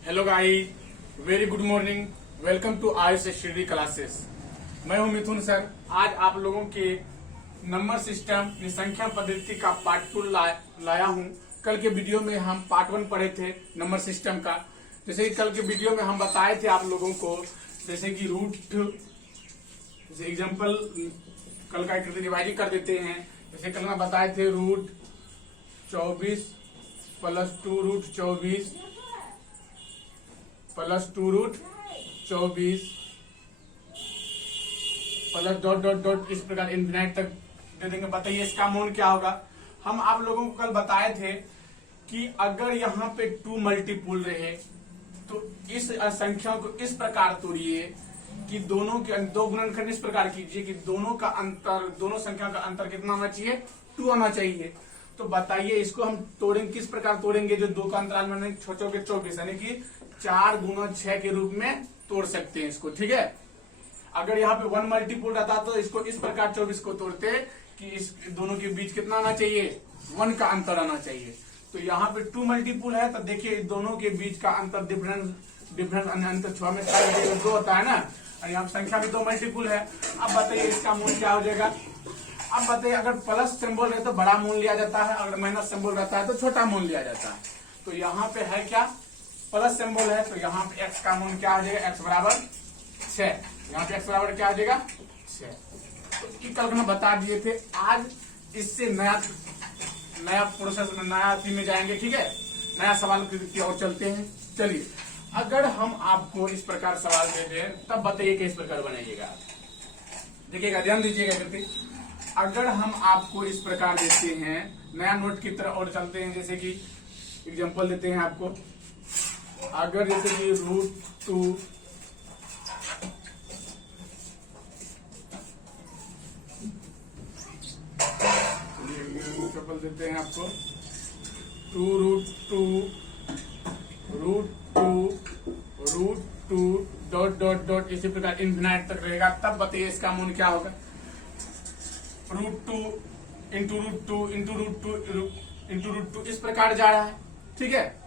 Hello guys, very good morning. Welcome to Ayush study classes. मैं हूं मिथुन sir. आज आप लोगों के नंबर सिस्टम संख्या पद्धति का पार्ट 2 लाया हूं। कल के वीडियो में हम पार्ट 1 पढ़े थे नंबर सिस्टम का। जैसे कि कल के वीडियो में हम बताए थे आप लोगों को, जैसे कि रूट, जैसे एग्जाम्पल कल का एक रिवाइजिंग कर देते हैं। जैसे कल में बताए थे root 24 plus 2 root 24 plus 2 root 24 plus dot dot dot, इस प्रकार इन्फिनाइट तक दे देंगे। बताइए इसका मूल क्या होगा। हम आप लोगों को कल बताए थे कि अगर यहाँ पे 2 मल्टीपुल रहे तो इस संख्या को इस प्रकार तोड़िए कि दोनों के दो गुणनखंड इस प्रकार कीजिए कि दोनों का अंतर, दोनों संख्या का अंतर कितना आना चाहिए, 2 आना चाहिए। तो बताइए इसको हम तोड़ेंगे, किस प्रकार तोड़ेंगे। जो 2 का अंतराल में 24 यानी कि 4 गुना 6 के रूप में तोड़ सकते हैं इसको। ठीक है, अगर यहाँ पे 1 मल्टीपुल रहता तो इसको इस प्रकार 24 को तोड़ते कि इस दोनों के बीच कितना आना चाहिए, 1 का अंतर आना चाहिए। तो यहाँ पे 2 मल्टीपुल है तो देखिए दोनों के बीच का अंतर डिफरेंस अंतर 6 में 2 होता है ना, और यहाँ संख्या भी 2 मल्टीपुल है। अब बताइए इसका मूल्य क्या हो जाएगा। अब बताइए अगर प्लस सिंबल है तो बड़ा मूल्य लिया जाता है, अगर माइनस सिंबल रहता है तो छोटा मूल्य लिया जाता है। तो यहाँ पे है क्या, प्लस सिंबल है तो यहाँ पे x का मूल्य क्या आ जाएगा, x बराबर 6। यहाँ पे x बराबर क्या आ जाएगा, 6। तो कल हम बता दिए थे। आज इससे नया प्रोसेस में, नया थीम में जाएंगे। ठीक है, नया सवाल की ओर चलते हैं। चलिए, अगर हम आपको इस प्रकार सवाल दे दें तब बताइए किस प्रकार बनाइएगा। देखिएगा, ध्यान दीजिएगा करके। अगर हम आपको इस प्रकार देते हैं, नया नोट की तरफ और चलते हैं। जैसे कि एग्जांपल देते हैं आपको, अगर जैसे कि रूट 2 एग्जांपल देते हैं आपको, 2 root two dot dot dot, इसी प्रकार इन्फिनाइट तक रहेगा। तब बताइए इसका मूल्य क्या होगा। Root 2 into root 2 into root 2 इस प्रकार जा रहा है। ठीक है,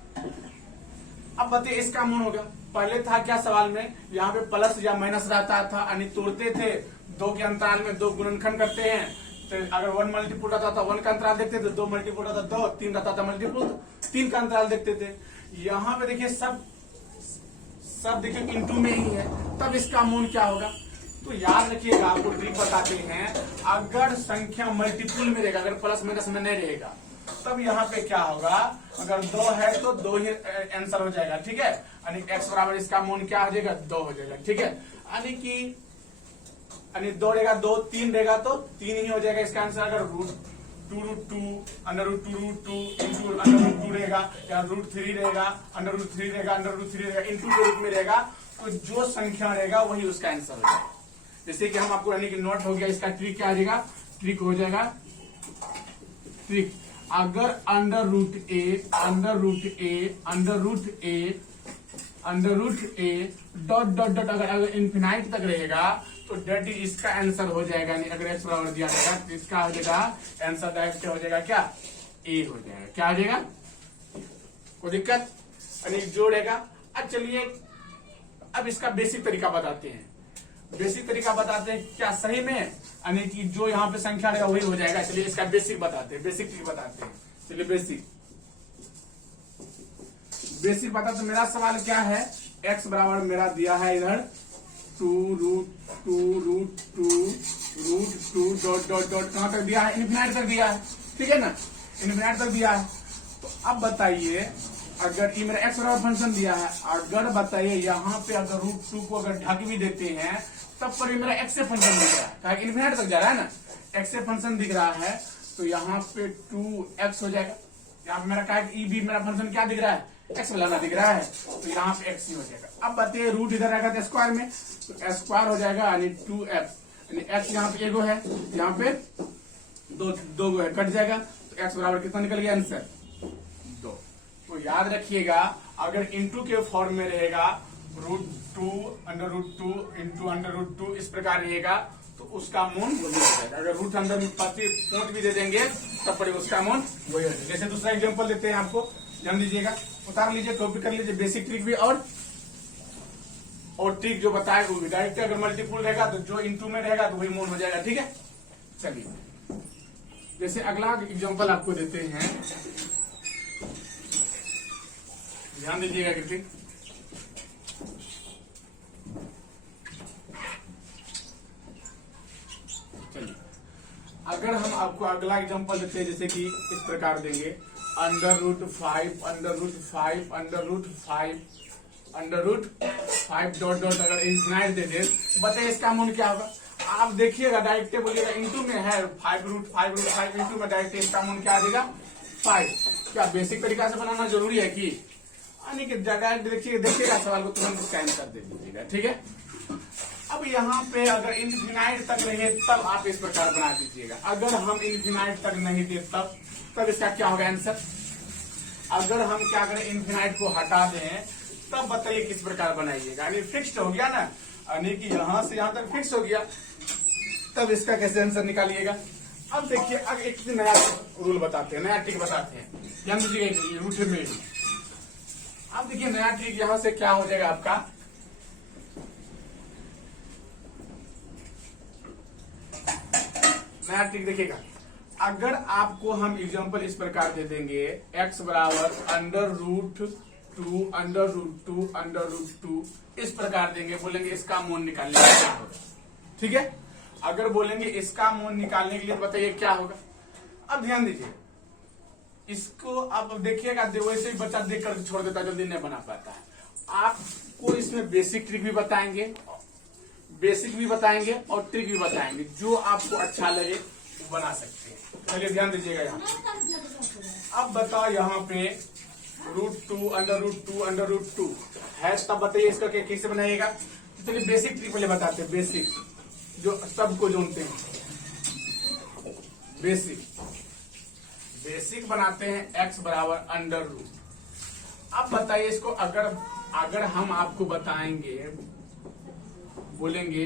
अब बताइए इसका मूल होगा। पहले था क्या सवाल में, यहाँ पे प्लस या माइनस रहता था, यानी तोड़ते थे 2 के अंतराल में 2 गुणनखंड करते हैं। तो अगर 1 मल्टीपुल रहता था 1 का अंतराल देखते थे, 2 मल्टीपुल रहता 2, 3 रहता था मल्टीपुल 3 का अंतराल देखते थे। यहाँ पे देखिए सब देखिए इंटू में ही है, तब इसका मूल क्या होगा। तो याद रखिएगा, आपको ट्रिक बताते हैं। अगर संख्या मल्टीपुल में रहेगा, अगर प्लस माइनस में नहीं रहेगा, तब यहाँ पे क्या होगा, अगर 2 है तो 2 ही आंसर हो जाएगा। ठीक है, यानी x बराबर इसका मूल्य क्या हो जाएगा, 2 हो जाएगा। ठीक है, यानी कि 2 रहेगा, 2 3 रहेगा तो 3 ही हो जाएगा इसका आंसर। अगर root 2 under root 2 into under root 2 रहेगा, या रूट 3 रहेगा, अंडर रूट 3 रहेगा, अंडर रूट 3 रहेगा, इंटू के रूप में रहेगा, तो जो संख्या रहेगा वही उसका आंसर हो जाएगा। जैसे कि हम आपको यानी कि नोट हो गया, इसका ट्रिक क्या आ जाएगा, ट्रिक हो जाएगा ट्रिक। अगर under root A dot dot dot अगर इन्फिनाइट तक रहेगा तो डेट इसका आंसर हो जाएगा। नहीं, अगर x बराबर दिया जाएगा तो इसका हो जाएगा आंसर डायरेक्ट हो जाएगा क्या, a हो जाएगा। क्या हो जाएगा, कोई दिक्कत यानी जोड़ेगा। अब चलिए अब इसका बेसिक तरीका बताते हैं। क्या सही में, यानी कि जो यहाँ पे संख्या रहेगा वही हो जाएगा। चलिए इसका बेसिक बताते हैं, बेसिक ट्रिक बताते हैं। चलिए बेसिक बता। तो मेरा सवाल क्या है, x बराबर मेरा दिया है इधर 2 root two dot dot dot, कहां तक दिया है, इन्फिनाइट तक दिया है। ठीक है ना, इन्फिनाइट तक दिया है। तो अब बताइए, अगर ये मेरा x बराबर फंक्शन दिया है, अगर बताइए यहाँ पे अगर रूट 2 को अगर ढक भी देते हैं तब पर ये मेरा x से फंक्शन दिख रहा है, इन्फिनाइट तक जा रहा है ना, x से फंक्शन दिख रहा है। तो यहाँ पे 2x हो जाएगा। यहाँ पे मेरा मेरा फंक्शन क्या दिख रहा है, x वाला दिख रहा है, तो यहाँ पे x ही हो जाएगा। अब बताइए रूट इधर रहेगा तो स्क्वायर में, तो स्क्वायर हो जाएगा यानी 2x, यानी x यहाँ पे एगो है, यहाँ पे दो गो है, कट जाएगा। तो x बराबर कितना निकल गया आंसर, 2। तो याद रखिएगा, अगर इंटू के फॉर्म में रहेगा root 2 under root 2 into under root 2 इस प्रकार रहेगा तो उसका मूल वही हो जाएगा। अगर रूट अंदर पॉइंट भी दे देंगे तब पर उसका मूल वही हो जाएगा। जैसे दूसरा एग्जांपल देते हैं आपको, ध्यान दीजिएगा। उतार लीजिए, कॉपी कर लीजिए, बेसिक ट्रिक भी और ट्रिक जो बताए वो भी। डायरेक्ट अगर मल्टीपुल रहेगा तो जो इनटू में रहेगा तो वही मोन हो जाएगा। ठीक है, चलिए जैसे अगला एग्जांपल आपको देते हैं, ध्यान दीजिएगा कृतिक। चलिए अगर हम आपको अगला एग्जांपल देते हैं, जैसे कि इस प्रकार देंगे √5 √5 √5 डॉट डॉट अगर इन्फिनाइट दे दे, बताइए इसका मूल क्या होगा। आप देखिएगा डायरेक्ट बोलिएगा इंटू में है 5 √5 इंटू में डायरेक्ट इसका मूल क्या आ जाएगा 5। क्या बेसिक तरीका से बनाना जरूरी है कि यानी कि जगह देखिएगा सवाल को तुरंत उसका आंसर दे दीजिएगा। ठीक है, अब यहाँ पे अगर इन्फिनाइट तक रहे तब आप इस प्रकार बना दीजिएगा। अगर हम इन्फिनाइट तक नहीं दे तब इसका क्या होगा आंसर। अगर हम क्या करें इन्फिनाइट को हटा दें तब बताइए किस प्रकार बनाइएगा। यानी फिक्स्ड हो गया ना, यानी कि यहां से यहां तक फिक्स हो गया, तब इसका कैसे आंसर निकालिएगा। अब देखिए अब एक नया रूल बताते हैं, नया ट्रिक बताते हैं, ध्यान दीजिएगा रूट में। अब देखिए नया ट्रिक यहां से क्या हो जाएगा आपका, नया ट्रिक देखिएगा। अगर आपको हम एग्जांपल इस प्रकार दे देंगे x बराबर √2 इस प्रकार देंगे, बोलेंगे इसका मूल निकालने के लिए क्या होगा। ठीक है, अगर बोलेंगे इसका मूल निकालने के लिए बताइए क्या होगा। अब ध्यान दीजिए इसको, अब देखिएगा वैसे ही बच्चा देख कर छोड़ देता, जल्दी नहीं बना पाता है। आपको इसमें बेसिक ट्रिक भी बताएंगे, और ट्रिक भी बताएंगे, जो आपको अच्छा लगे वो बना सकते हैं। चलिए ध्यान दीजिएगा यहाँ। अब बताओ यहाँ पे √2 है, तब बताइए इसका कैसे बनाइएगा। तो चलिए बेसिक ट्रिक पहले बताते हैं, बेसिक जो सबको जानते हैं। बेसिक बनाते हैं x बराबर √। अब बताइए इसको, अगर हम आपको बताएंगे, बोलेंगे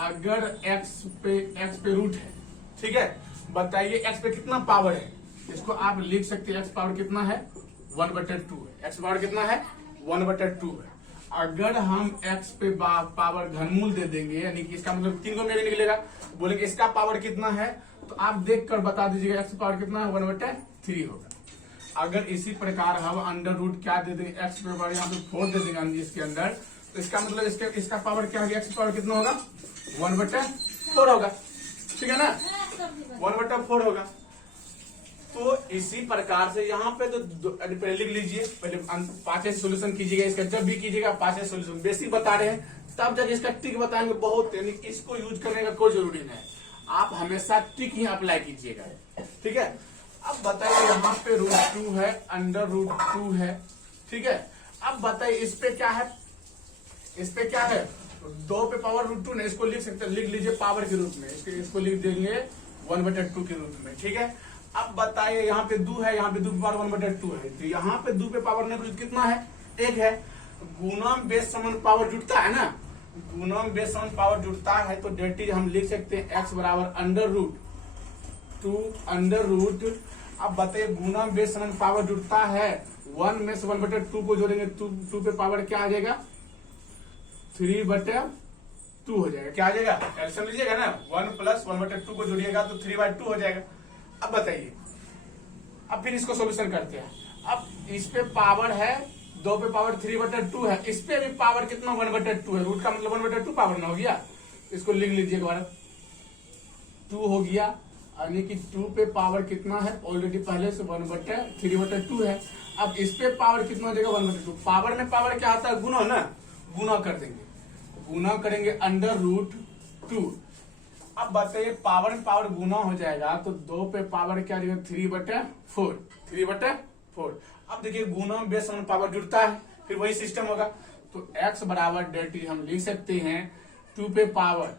अगर x पे रूट है, ठीक है, बताइए x पे कितना पावर है। इसको आप लिख सकते हैं x पावर कितना है 1/2 है। x पावर कितना है 1/2 है। अगर हम x पे पावर घनमूल दे देंगे, यानी कि इसका मतलब 3 को में निकलेगा, बोलेंगे इसका पावर कितना है, तो आप देख कर बता दीजिएगा x पावर कितना है 1/3 होगा। अगर इसी प्रकार हम √, क्या दे देंगे x पे पावर यहाँ पे 4 दे देंगे इसके अंदर, तो इसका मतलब इसका पावर क्या होगा, x पावर कितना होगा 1/4 होगा। ठीक है ना, 1/4 होगा। तो इसी प्रकार से यहाँ पे तो पहले लिख लीजिए, पहले 5 सोल्यूशन कीजिएगा इसका, जब भी कीजिएगा 5 सोल्यूशन। बेसिक बता रहे हैं तब जब इसका ट्रिक बताएंगे बहुत, यानी इसको यूज करने का कोई जरूरी नहीं, आप हमेशा ट्रिक ही अप्लाई कीजिएगा। ठीक है, अब बताइए यहाँ पे √2 है, √2 है। ठीक है, अब बताइए इस पे क्या है, 2 पे पावर √2 ने, इसको लिख सकते हैं, लिख लीजिए पावर के रूप में, इसको लिख देंगे 1/2 के रूप में। ठीक है, अब बताइए यहाँ पे 2 है, यहाँ पे 2 पे पावर 1/2 है, तो यहाँ पे 2 पे पावर नहीं कितना है 1 है। गुणम बेस समान पावर जुड़ता है ना, गुणम बेस समान पावर जुड़ता है, तो डेट इज हम लिख सकते हैं x बराबर √2 अब बताइए गुणम बेस समान पावर जुड़ता है, 1 में से 1/2 को जोड़ेंगे, 2 पे पावर क्या आ जाएगा 3/2 हो जाएगा। क्या आ जाएगा, कैल्शियम लीजिएगा ना, 1 + 1/2 को जोड़िएगा तो 3/2 हो जाएगा। अब बताइए, अब फिर इसको सोल्यूशन करते हैं। अब इस पे पावर है 2 पे पावर 3/2 है, इस पे भी पावर कितना 1/2 है, रूट का मतलब 1/2 पावर ना हो गया। इसको लिख लीजिए 2 हो गया, यानी कि 2 पे पावर कितना है, ऑलरेडी पहले से 3/2 है। अब इस पे पावर कितना हो जाएगा 1/2। पावर में पावर क्या आता है गुना ना, गुना कर देंगे, गुना करेंगे √2। अब बताइए पावर में पावर गुना हो जाएगा तो 2 पे पावर क्या देगा 3/4। अब देखिए गुना में बेस समान पावर जुड़ता है, फिर वही सिस्टम होगा। तो x बराबर डेट हम लिख सकते हैं 2 पे पावर,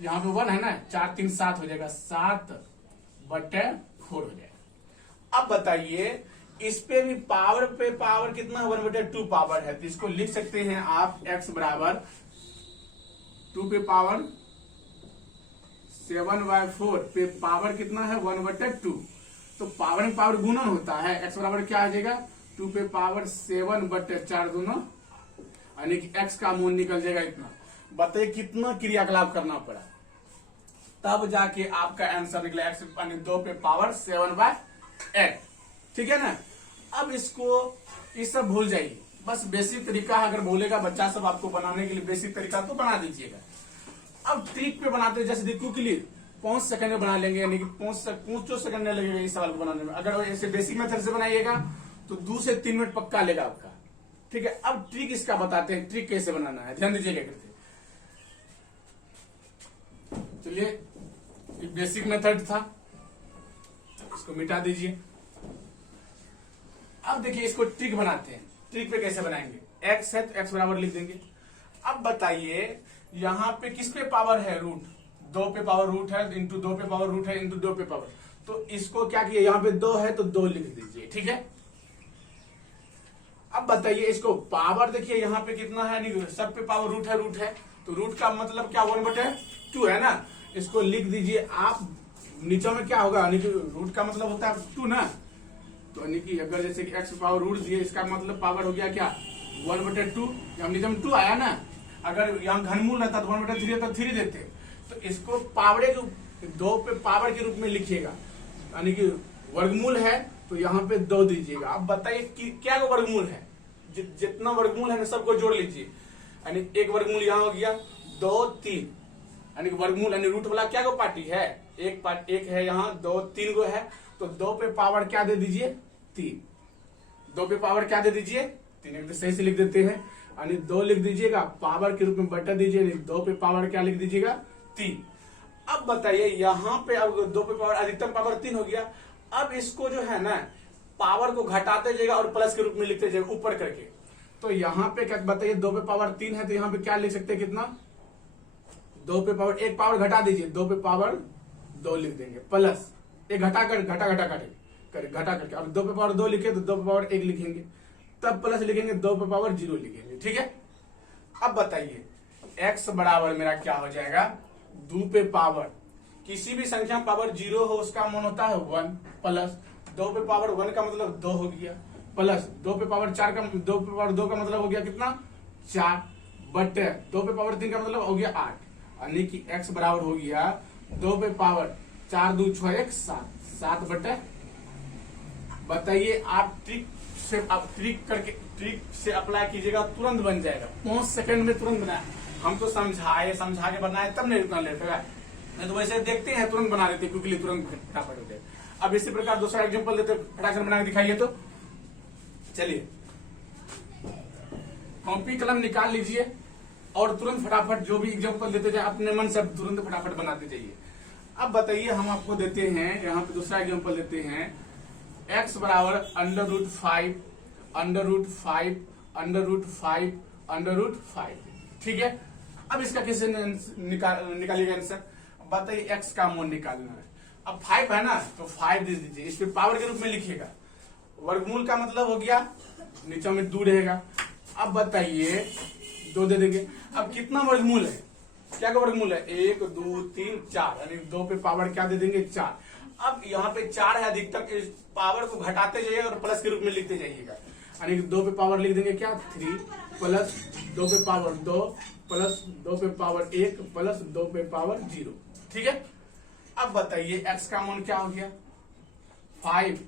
यहाँ पे 1 है ना, 4 3 7 हो जाएगा, 7/4 हो जाएगा। अब बताइए इस पे भी पावर पे पावर कितना 1/2 पावर है, तो इसको लिख सकते हैं आप x बराबर 2 पे पावर 7/4 पे पावर कितना है 1/2। तो पावर में पावर गुणन होता है, x बराबर क्या आ जाएगा 2 पे पावर 7/4 दोनों, यानी कि x का मूल निकल जाएगा इतना। बताइए कितना क्रियाकलाप करना पड़ा, तब जाके आपका आंसर निकला x यानी 2 पे पावर 7/8। ठीक है ना। अब इसको ये सब भूल जाइए, बस बेसिक तरीका अगर बोलेगा बच्चा सब आपको बनाने के लिए बेसिक तरीका तो बना दीजिएगा। अब ट्रिक पे बनाते जैसे देखो के लिए 5 सेकंड में बना लेंगे, यानी कि 5 सेकंड नहीं लगेगा इस सवाल को बनाने में। अगर ऐसे बेसिक मेथड से बनाइएगा तो 2 से 3 मिनट पक्का लेगा आपका। ठीक है। अब ट्रिक इसका बताते हैं, ट्रिक कैसे बनाना है, ध्यान दीजिएगा करते। चलिए बेसिक मेथड था, इसको मिटा दीजिए। अब देखिए इसको ट्रिक बनाते हैं। ट्रिक पे कैसे बनाएंगे, x है तो x बराबर लिख देंगे। अब बताइए यहाँ पे किस पे पावर है, रूट। 2 पे पावर रूट है इंटू 2 पे पावर रूट है इंटू 2 पे पावर, तो इसको क्या किया, यहाँ पे 2 है तो 2 लिख दीजिए। ठीक है। अब बताइए इसको पावर देखिए यहाँ पे कितना है, नहीं सब पे पावर रूट है, तो रूट का मतलब क्या 1/2 है ना। इसको लिख दीजिए आप। नीचे में क्या होगा, रूट का मतलब होता है 2 ना, तो यानी कि अगर जैसे कि x पावर रूट दिए, इसका मतलब पावर हो गया क्या 1/2। हम नीचे में 2 आया ना, अगर यहाँ घनमूल रहता तो 1/3 रहता 3 देते, तो इसको पावर के 2 पे पावर के रूप में लिखिएगा, यानी कि वर्गमूल है तो यहाँ पे 2 दीजिएगा। अब बताइए कि क्या वर्गमूल है, जितना वर्गमूल है ना सबको जोड़ लीजिए, यानी एक वर्गमूल यहाँ हो गया 2 3, यानी वर्गमूल यानी रूट वाला क्या को पार्टी है, एक है यहाँ 2 3 गो है, तो 2 पे पावर क्या दे दीजिए 3, 2 पे पावर क्या दे दीजिए 3, तो सही से लिख देते हैं, यानी 2 लिख दीजिएगा, पावर के रूप में बटा दीजिए, 2 पे पावर क्या लिख दीजिएगा 3। अब बताइए यहाँ पे अब 2 पे पावर अधिकतम पावर 3 हो गया। अब इसको जो है ना पावर को घटाते जाएगा और प्लस के रूप में लिखते जाएगा ऊपर करके, तो यहाँ पे क्या बताइए 2 पे पावर 3 है, तो यहाँ पे क्या लिख सकते हैं कितना, 2 पे पावर एक पावर घटा दीजिए, 2 पे पावर 2 लिख देंगे, प्लस एक घटा करके अब 2 पे पावर 2 लिखे तो 2 पे पावर 1 लिखेंगे, तब प्लस लिखेंगे 2 पे पावर 0 लिखेंगे। ठीक है। अब बताइए x बराबर मेरा क्या हो जाएगा, 2 पे पावर किसी भी संख्या पावर 0 हो उसका मान होता है 1, प्लस 2 पे पावर 1 का मतलब 2 हो गया, प्लस 2 पे पावर 4 का 2 पे पावर 2 का मतलब हो गया कितना 4, बटे 2 पे पावर 3 का मतलब हो गया 8, यानी कि x बराबर हो गया 2 पे पावर 4 2 6 1 7 बटे। बताइए आप ट्रिक से अप्लाई कीजिएगा, तुरंत बन जाएगा, 5 सेकंड में तुरंत बनाए। हम तो समझा के बनाए तब नहीं उतना लेट है, नहीं तो वैसे देखते हैं तुरंत बना देते क्विकली, तुरंत फटाफट होते हैं। अब इसी प्रकार दूसरा एग्जांपल देते, फटाफट बना के दिखाइए। तो चलिए कॉपी कलम निकाल लीजिए और तुरंत फटाफट जो भी एग्जांपल देते जाए अपने मन से तुरंत फटाफट बनाते जाइए। अब बताइए हम आपको देते हैं यहाँ पे दूसरा एग्जांपल देते हैं, x बराबर √5 ठीक है। अब इसका कैसे निकालिएगा आंसर, बताइए x का मूल निकालना है। अब 5 है ना तो 5 दे दीजिए, इस पे पावर के रूप में लिखिएगा, वर्गमूल का मतलब हो गया नीचे में 2 रहेगा। अब बताइए 2 दे देंगे। अब कितना वर्गमूल है, क्या का वर्गमूल है 1 2 3 4, यानी 2 पे पावर क्या दे देंगे 4। अब यहाँ पे 4 है अधिकतम, इस पावर को घटाते जाइए और प्लस के रूप में लिखते जाइएगा, यानी 2 पे पावर लिख देंगे क्या 3, प्लस 2 पे पावर 2, प्लस 2 पे पावर 1, प्लस 2 पे पावर 0। ठीक है। अब बताइए x का मान क्या हो गया 5,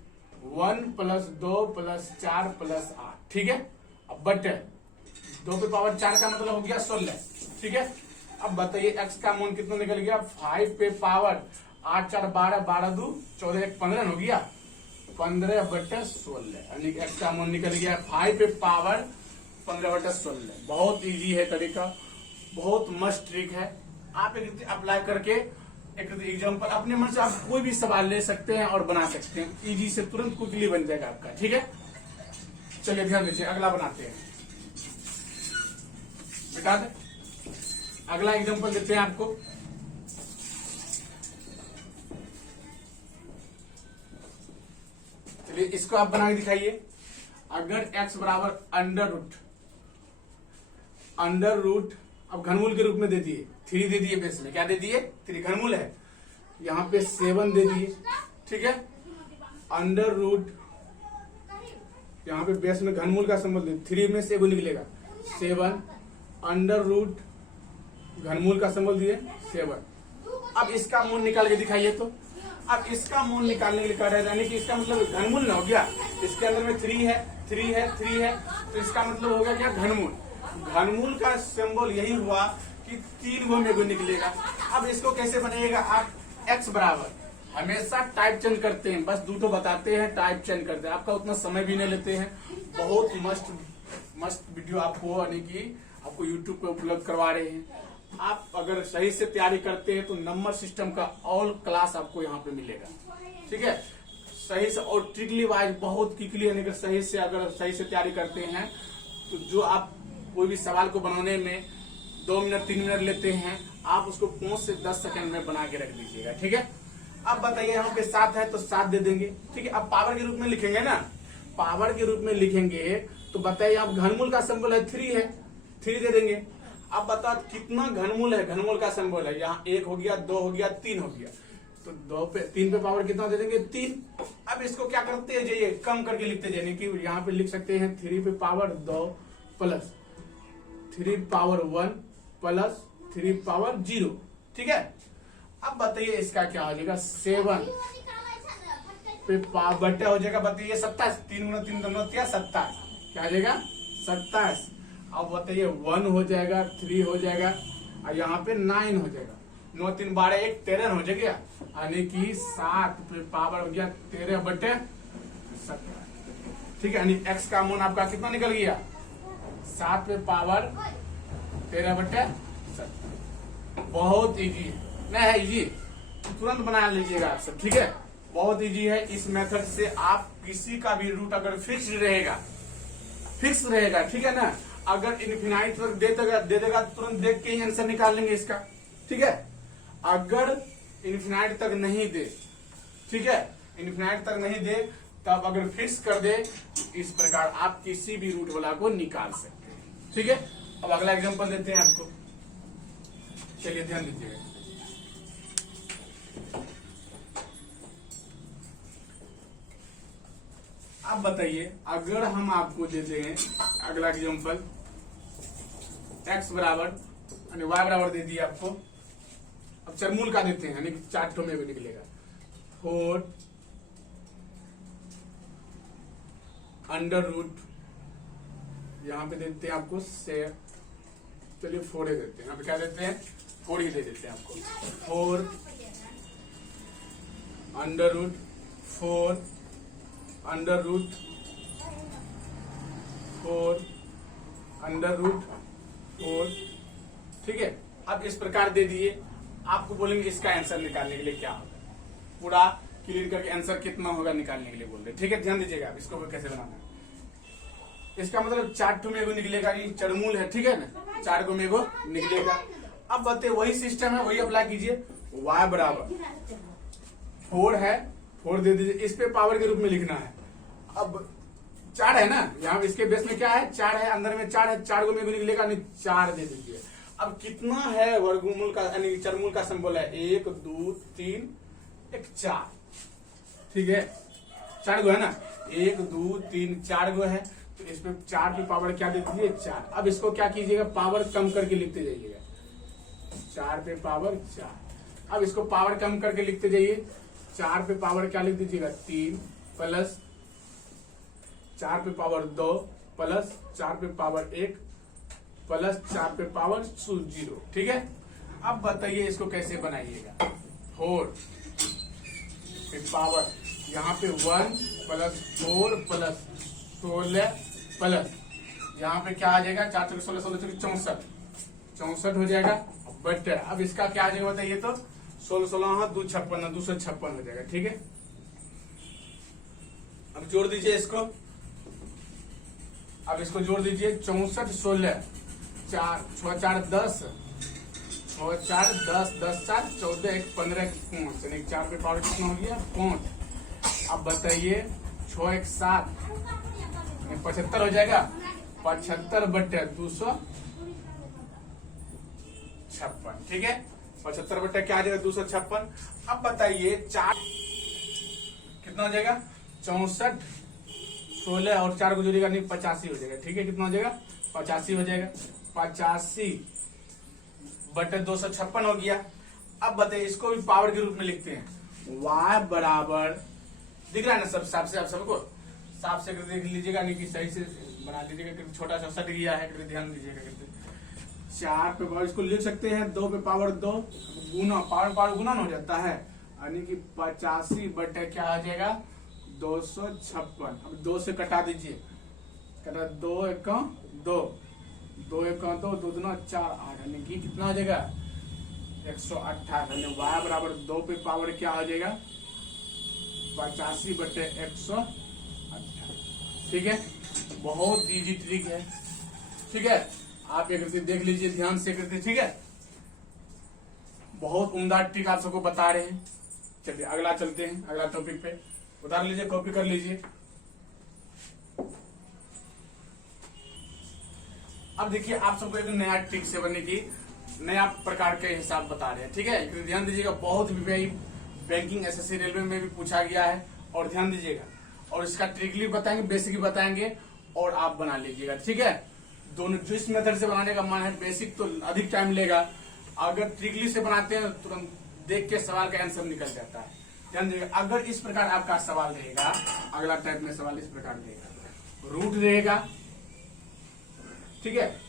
1 प्लस 2 प्लस 4 प्लस 8। ठीक है। अब बटे 2 पे पावर 4 का मतलब हो गया 16। ठीक है। अब बताइए x का मान कितना निकल गया, 5 पे पावर 8 4 12, 12 2 14 1 15 हो गया, 15 बटे 16, यानी x का मान निकल गया 5 पे पावर 15 बटे 16। बहुत इजी है तरीका, बहुत मस्त ट्रिक है। आप एक अप्लाई करके एक एग्जाम्पल अपने मन से आप कोई भी सवाल ले सकते हैं और बना सकते हैं, इजी से तुरंत क्विकली बन जाएगा आपका। ठीक है। चलिए ध्यान दीजिए, अगला बनाते हैं, बेटा दे अगला एग्जाम्पल देते हैं आपको। चलिए इसको आप बना के दिखाइए। अगर x बराबर अंडर रूट अब घनमूल के रूप में दे दिए, 3 दे दिए, बेस में क्या दे दिए 3, घनमूल है, यहाँ पे 7 दे दिए। ठीक है। अंडर रूट यहाँ पे बेस में घनमूल का सिंबल दे, 3 में से 1 निकलेगा 7 अंडर रूट घनमूल का सिंबल दिए 7। अब इसका मूल निकाल के दिखाइए। तो अब इसका मूल निकालने के लिए कह रहे हैं, यानी कि इसका मतलब घनमूल ना हो गया, इसके अंदर में 3 है 3 है 3 है, तो इसका मतलब हो गया क्या, घनमूल। घनमूल का सिंबल यही हुआ कि 3 गो में निकलेगा। अब इसको कैसे बनेगा, आप x बराबर हमेशा टाइप चेंज करते हैं, बस दूठो बताते हैं, टाइप चेंज करते हैं, आपका उतना समय भी नहीं लेते हैं। बहुत मस्त वीडियो आपको यानी कि आपको यूट्यूब पे उपलब्ध करवा रहे हैं। आप अगर सही से तैयारी करते हैं तो नंबर सिस्टम का ऑल क्लास आपको यहाँ पे मिलेगा, ठीक है। सही से और ट्रिकली वाइज बहुत क्विकली यानी कि सही से अगर सही से तैयारी करते हैं तो जो आप कोई भी सवाल को बनाने में 2 मिनट 3 मिनट लेते हैं, आप उसको 5 से 10 सेकंड में बना के रख दीजिएगा, ठीक है। अब बताइए यहाँ पे 7 है तो 7 दे देंगे, ठीक है। अब पावर के रूप में लिखेंगे ना, पावर के रूप में लिखेंगे तो बताइए आप घनमूल का सिंबल है 3 है, 3 दे देंगे। अब बताओ कितना घनमूल है, घनमूल का सिंबल है यहाँ 1 हो गया 2 हो गया 3 हो गया, तो 3 पे पावर कितना दे देंगे 3। अब इसको क्या करते हैं, जाइए कम करके लिखते जाइए कि यहाँ पे लिख सकते हैं 3 पे power 2 plus 3 power 1 plus 3 power 0, ठीक है। अब बताइए इसका क्या हो जाएगा, 7 पे पावर बट्टा हो जाएगा, बताइए 27, 3 गुना 3 दोनों 27, क्या हो जाएगा 27। अब बताइए 1 हो जाएगा, 3 हो जाएगा और यहाँ पे 9 हो जाएगा, 9 3 12 1 13 हो जाएगा, यानी कि 7 पे पावर हो गया 13 बटे 17, ठीक है। यानी x का मूल आपका कितना निकल गया, 7 पे पावर 13 बटे 17। बहुत इजी है, नहीं है इजी, तुरंत बना लीजिएगा आप सब, ठीक है। बहुत इजी है, इस मेथड से आप किसी का भी रूट अगर फिक्स रहेगा, ठीक है ना। अगर इनफिनाइट तक दे देगा तुरंत देख के ही आंसर निकाल लेंगे इसका, ठीक है। अगर इनफिनाइट तक नहीं दे, ठीक है, इनफिनाइट तक नहीं दे तब अगर फिक्स कर दे, इस प्रकार आप किसी भी रूट वाला को निकाल सकते हैं, ठीक है। अब अगला एग्जांपल देते हैं आपको, चलिए ध्यान दीजिएगा। अब बताइए अगर हम आपको देते हैं अगला एग्जांपल, x बराबर यानी y बराबर दे दिया आपको, अब चरमूल का देते हैं यानी 4 ठो में भी निकलेगा 4 अंडर रूट, यहाँ पे देते हैं आपको से, चलिए 4 ही देते हैं, यहाँ पे क्या देते हैं 4 ही दे देते हैं आपको, 4 under root 4 under root 4 under root 4, ठीक है। अब इस प्रकार दे दिए, आपको बोलेंगे इसका आंसर निकालने के लिए क्या होगा, पूरा क्लियर करके आंसर कितना होगा निकालने के लिए बोल रहे, ठीक है। ध्यान दीजिएगा आप इसको कैसे बनाना है। इसका मतलब 4 टू में निकलेगा, ये चरमूल है, ठीक है ना, 4 को में निकलेगा। अब बताइए वही सिस्टम है, वही अप्लाई कीजिए, y बराबर 4 है, 4 दे दीजिए, इस पे पावर के रूप में लिखना है। अब 4 है ना, यहाँ इसके बेस में क्या है 4 है, अंदर में 4 है, 4 को में निकलेगा नहीं, 4 दे दीजिए। अब कितना है वर्गमूल का यानी चरमूल का सिंबल है 1 2 3 1 4, ठीक है, 4 गो है ना, 1 2 3 4 गो है, तो इस पे 4 की पावर क्या दे दीजिए 4। अब इसको क्या कीजिएगा, पावर कम करके लिखते जाइएगा, 4 पे पावर 4। अब इसको पावर कम करके लिखते जाइए, 4 पे पावर क्या लिख दीजिएगा 3 प्लस 4 पे पावर 2 प्लस 4 पे पावर 1 प्लस 4 पे पावर 0, ठीक है। अब बताइए इसको कैसे बनाइएगा, 4 पे पावर यहाँ पे 1 प्लस 4 प्लस 16 प्लस यहाँ पे क्या आ जाएगा 4 16 16 64 हो जाएगा, बट अब इसका क्या आ जाएगा बताइए, तो 16 16 2 56 256 हो जाएगा, ठीक है। अब जोड़ दीजिए इसको, अब इसको जोड़ दीजिए 64 16 4 6 4 10 6 4 10 10 4 14 1 15 5 यानी 4 पे पावर कितना हो गया 5। अब बताइए 6 1 7 75 हो जाएगा, 75 बटे 256, ठीक है, 75 बटे क्या आ जाएगा 256। अब बताइए 4 कितना हो जाएगा 64 16 और 4 को जोड़ेगा नहीं 85 हो जाएगा। ठीक है, कितना हो जाएगा 85 हो जाएगा। 85/256 हो गया। अब बताइए इसको भी पावर के रूप में लिखते हैं। y बराबर, दिख रहा है ना सब साफ से, आप सबको साफ से देख लीजिएगा, नहीं कि सही से बना लीजिएगा, छोटा सा सट गया है, ध्यान दीजिएगा। 4 पे पावर इसको लिख सकते हैं, 2 पे पावर 2 गुना, पावर गुना हो जाता है, यानी कि 85 बटे क्या आ जाएगा 256। अब 2 से कटा दीजिए, कटा 2 1 2, 2 1 2, 2 2 4 8, यानी कि कितना हो जाएगा 128। यानी y बराबर 2 पे पावर क्या हो जाएगा 85/128। ठीक है, बहुत इजी ट्रिक है। ठीक है, आप ये करके देख लीजिए ध्यान से करके। ठीक है, बहुत उम्दा ट्रिक आप सबको बता रहे हैं। चलिए अगला चलते हैं, अगला टॉपिक पे उतार लीजिए, कॉपी कर लीजिए। अब देखिए आप सबको एक नया ट्रिक से बनने की नया प्रकार के हिसाब बता रहे हैं। ठीक है, ध्यान दीजिएगा, बहुत बैंकिंग एसएससी रेलवे में भी पूछा गया है, और ध्यान दीजिएगा। और इसका ट्रिकली बताएंगे, बेसिक बताएंगे, और आप बना लीजिएगा। ठीक है, दोनों जो इस मेथड से बनाने का मन है, बेसिक तो अधिक टाइम लेगा, अगर ट्रिकली से बनाते हैं तुरंत देख के सवाल का आंसर निकल जाता है। ध्यान दीजिएगा, अगर इस प्रकार आपका सवाल रहेगा, अगला टाइप में सवाल इस प्रकार रहेगा, रूट रहेगा। ठीक है,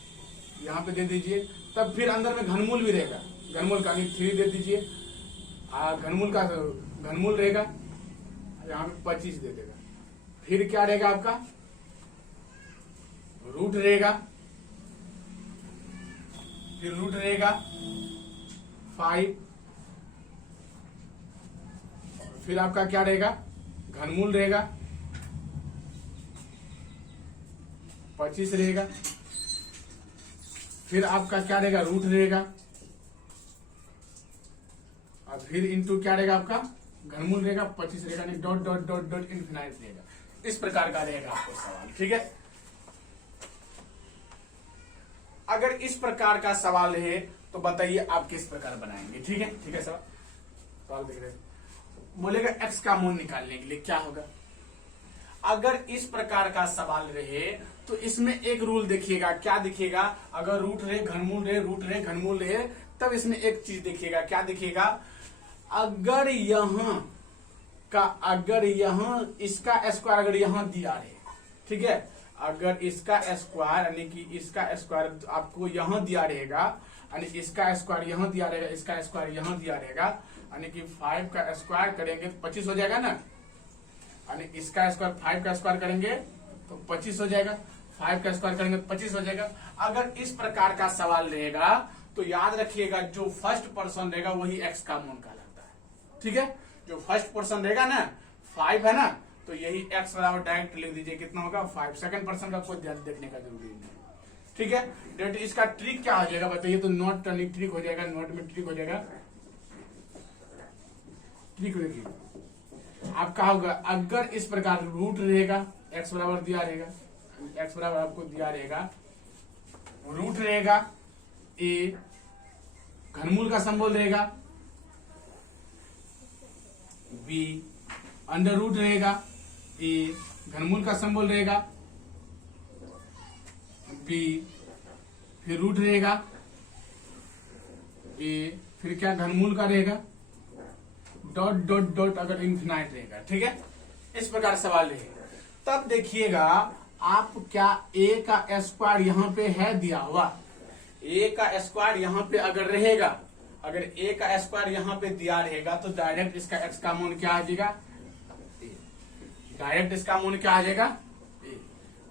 यहाँ पे दे दीजिए, तब फिर अंदर में घनमूल भी रहेगा, घनमूल का 3 दे दीजिए, घनमूल रहेगा, यहाँ पे 25 दे देगा। फिर क्या रहेगा आपका रूट रहेगा, फिर रूट रहेगा 5, फिर आपका क्या रहेगा घनमूल रहेगा 25 रहेगा, फिर आपका क्या रहेगा रूट रहेगा, और फिर इंटू क्या रहेगा आपका घनमूल रहेगा 25 रहेगा, नहीं dot dot dot dot infinite रहेगा। इस प्रकार का रहेगा आपको सवाल। ठीक है, अगर इस प्रकार का सवाल है तो बताइए आप किस प्रकार बनाएंगे। ठीक है, ठीक है, सवाल देख रहे हैं, बोलेगा x का मूल निकालने के लिए क्या होगा। अगर इस प्रकार का सवाल रहे तो इसमें एक रूल देखिएगा, क्या दिखेगा, अगर रूट रहे घनमूल रहे, रूट रहे घनमूल रहे, तब इसमें एक चीज देखिएगा, क्या दिखेगा, अगर यहां इसका स्क्वायर अगर यहां दिया रहे, ठीक है, अगर इसका स्क्वायर यानी कि इसका स्क्वायर आपको यहां दिया रहेगा, यानी इसका स्क्वायर यहां दिया रहेगा, इसका स्क्वायर यहां दिया रहेगा, यानी कि 5 का स्क्वायर करेंगे तो 25 हो जाएगा ना, यानी इसका स्क्वायर 5 का स्क्वायर करेंगे तो 25 हो जाएगा, 5 का स्क्वायर करेंगे तो 25 हो जाएगा। अगर इस प्रकार का सवाल रहेगा तो याद रखिएगा जो फर्स्ट पर्सन रहेगा वही x का मूल कहलाता है। ठीक है, जो फर्स्ट पर्सन रहेगा ना 5 है ना, तो यही x बराबर डायरेक्ट लिख दीजिए, कितना होगा 5। सेकंड पर्सन का कोई ध्यान देखने का जरूरी नहीं। ठीक है, डेट इसका ट्रिक क्या हो जाएगा बताइए, तो नॉट टर्निंग ट्रिक हो जाएगा, नॉट में ट्रिक हो जाएगा, ट्रिक देखिए आपका होगा, अगर इस प्रकार रूट रहेगा, x बराबर दिया रहेगा, x बराबर आपको दिया रहेगा, रूट रहेगा a, घनमूल का संबोल रहेगा b, अंडर रूट रहेगा a, घनमूल का संबोल रहेगा b, फिर रूट रहेगा a, फिर क्या घनमूल का रहेगा डॉट डॉट डॉट, अगर इन्फिनाइट रहेगा। ठीक है, इस प्रकार सवाल रहेगा। तब देखिएगा आप क्या a का स्क्वायर यहाँ पे है दिया हुआ, a का स्क्वायर यहाँ पे अगर रहेगा, अगर a का स्क्वायर यहाँ पे दिया रहेगा तो डायरेक्ट इसका x का मान क्या आ जाएगा, डायरेक्ट इसका मान क्या आ जाएगा,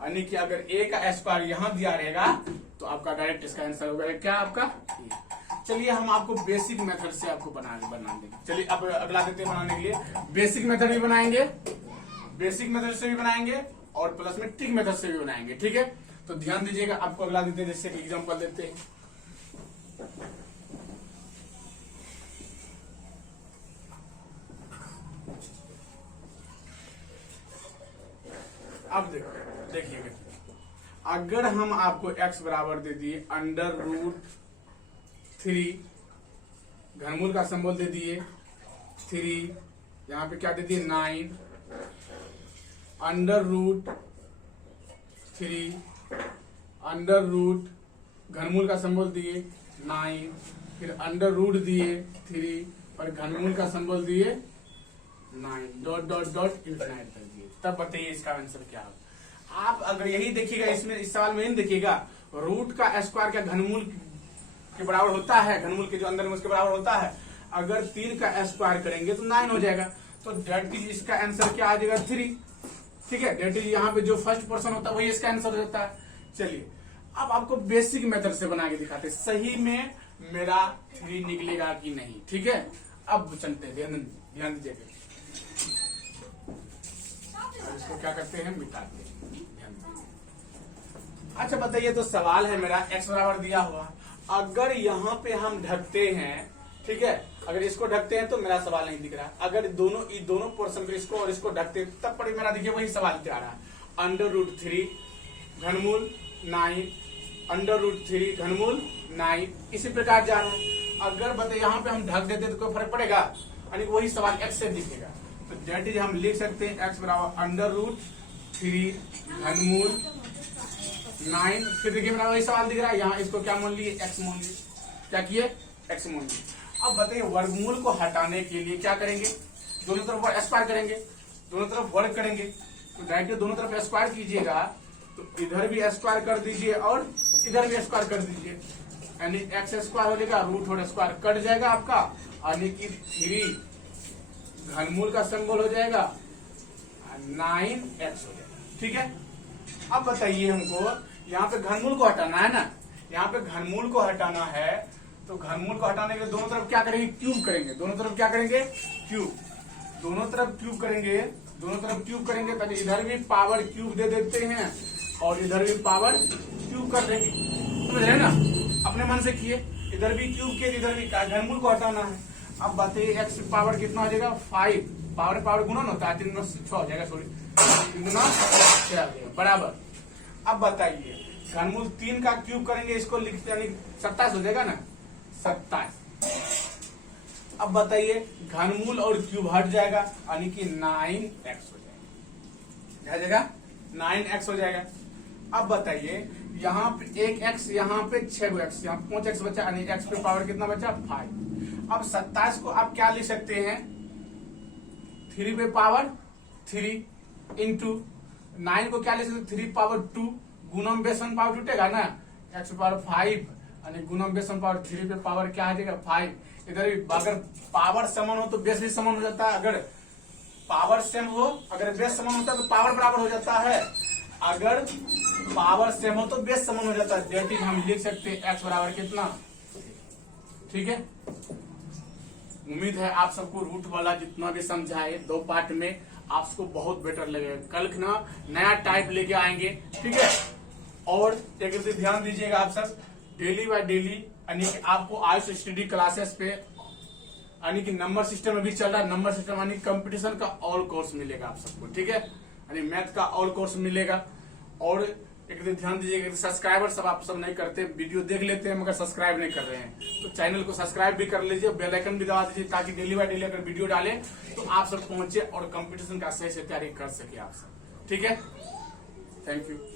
यानी कि अगर a का स्क्वायर यहाँ दिया रहेगा तो आपका डायरेक्ट इसका आंसर होगा क्या आपका a। चलिए हम आपको बेसिक मेथड से आपको बना देंगे। चलिए अब अगला देते हैं बनाने के लिए, बेसिक मेथड भी बनाएंगे, बेसिक मेथड से भी बनाएंगे और प्लस में ट्रिक मेथड से भी बनाएंगे। ठीक है, तो ध्यान दीजिएगा, आपको अगला देते हैं, जैसे एग्जांपल देते हैं। अब देखिएगा, अगर हम आपको x बराबर दे दिए √3, घनमूल का संबोल दे दिए 3, यहाँ पे क्या दे दिए 9, √3 3 अंडर रूट घनमूल का सिंबल दिए 9, फिर अंडर रूट दिए 3 और घनमूल का सिंबल दिए 9 डॉट डॉट डॉट इंफिनाइट तक दिए। तब बताइए इसका आंसर क्या होगा। आप अगर यही देखिएगा, इसमें इस सवाल में नहीं देखिएगा रूट का स्क्वायर क्या घनमूल के बराबर होता है, घनमूल के जो अंदर में उसके बराबर होता है। अगर 3 का स्क्वायर करेंगे तो 9 हो जाएगा, तो डेट इज इसका आंसर क्या आ जाएगा 3। ठीक है, डेट इज यहाँ पे जो फर्स्ट पर्सन होता है वही इसका आंसर हो जाता है। चलिए अब आपको बेसिक मेथड से बना के दिखाते हैं सही में मेरा 3 निकलेगा कि नहीं। ठीक है, अब चलते हैं, ध्यान दीजिएगा। इसको क्या करते हैं, मिटाते हैं। अच्छा बताइए, तो सवाल है मेरा x बराबर दिया हुआ, अगर यहाँ पे हम ढकते हैं, ठीक है, अगर इसको ढकते हैं तो मेरा सवाल नहीं दिख रहा। अगर दोनों पोर्शन पे इसको और इसको ढकते हैं तब पर मेरा देखिए वही सवाल क्या आ रहा है। अंडर रूट 3 घनमूल 9 अंडर रूट 3 घनमूल 9 इसी प्रकार जा रहा है। अगर बताइए यहाँ पे हम ढक देते तो कोई फर्क पड़ेगा, यानी वही सवाल x से दिखेगा। तो दैट इज हम लिख सकते हैं x बराबर अंडर रूट 3 घनमूल 9। फिर देखिए मेरा वही सवाल दिख रहा है, यहाँ इसको क्या मान लिए, x मान लिए। क्या किए, x मान लिए। अब बताइए वर्गमूल को हटाने के लिए क्या करेंगे, दोनों तरफ स्क्वायर करेंगे, दोनों तरफ वर्ग करेंगे। तो डायरेक्ट दोनों तरफ स्क्वायर कीजिएगा तो इधर भी स्क्वायर कर दीजिए और इधर भी स्क्वायर कर दीजिए, यानी x स्क्वायर हो जाएगा, रूट और स्क्वायर कट जाएगा आपका, यानी कि 3 घनमूल का सिंबल हो जाएगा 9x हो जाएगा। ठीक है, अब बताइए हमको यहाँ पे घनमूल को हटाना है ना, यहाँ पे घनमूल को हटाना है। तो घनमूल को हटाने के लिए दोनों तरफ क्या करेंगे, क्यूब करेंगे। दोनों तरफ क्या करेंगे, क्यूब। दोनों तरफ क्यूब करेंगे, दोनों तरफ क्यूब करेंगे, तभी इधर भी पावर क्यूब दे देते हैं और इधर भी पावर क्यूब कर देंगे। समझ रहे ना, अपने मन से किए, इधर भी क्यूब किए, इधर भी घनमूल को हटाना है। अब बताइए x पावर कितना हो जाएगा 5, पावर गुणन होता है, 3 से 6 हो जाएगा, सॉरी 3 गुना 6 हो जाएगा बराबर। अब बताइए घनमूल 3 का क्यूब करेंगे, इसको लिखते यानी 27 हो जाएगा ना, 27। अब बताइए घनमूल और क्यूब हट जाएगा, यानी कि 9x हो जाएगा। क्या जाएगा, 9x हो जाएगा। अब बताइए यहाँ पे 1x, यहाँ पे 6x, यहाँ 5x बचा, यानी x पे पावर कितना बचा 5। अब 27 को आप क्या लिख सकते हैं, 3 पे पावर 3 इंटू 9 को क्या लिख सकते, 3 पावर 2 गुणम बेसन पावर टूटेगा ना, x पावर 5 यानी गुणम बेसन पावर 3 पे पावर क्या आ जाएगा 5। इधर भी अगर पावर समान हो तो बेस भी समान हो जाता है, अगर पावर सेम हो, अगर बेस समान होता है तो पावर बराबर हो जाता है, अगर पावर सेम हो तो बेस समान हो जाता है। दैट इज हम लिख सकते हैं x बराबर कितना। ठीक है, उम्मीद है आप सबको रूट वाला जितना भी समझाए 2 पार्ट में आपको बहुत बेटर लगेगा। कल ना नया टाइप लेके आएंगे। ठीक है, और एक ध्यान दीजिएगा आप सब, डेली बाय डेली यानी कि आपको आयुष स्टडी क्लासेस पे यानी कि नंबर सिस्टम अभी चल रहा है, नंबर सिस्टम यानी कंपटीशन का ऑल कोर्स मिलेगा आप सबको। ठीक है, यानी मैथ का ऑल कोर्स मिलेगा। और एक ध्यान दीजिएगा, सब्सक्राइबर सब आप सब नहीं करते, वीडियो देख लेते हैं मगर सब्सक्राइब नहीं कर रहे हैं, तो चैनल को सब्सक्राइब भी कर लीजिए, बेल आइकन भी दबा दीजिए, ताकि डेली बाय डेली अगर वीडियो डाले तो आप सब पहुंचे और कंपटीशन का सही से तैयारी कर सके आप सब। ठीक है, थैंक यू।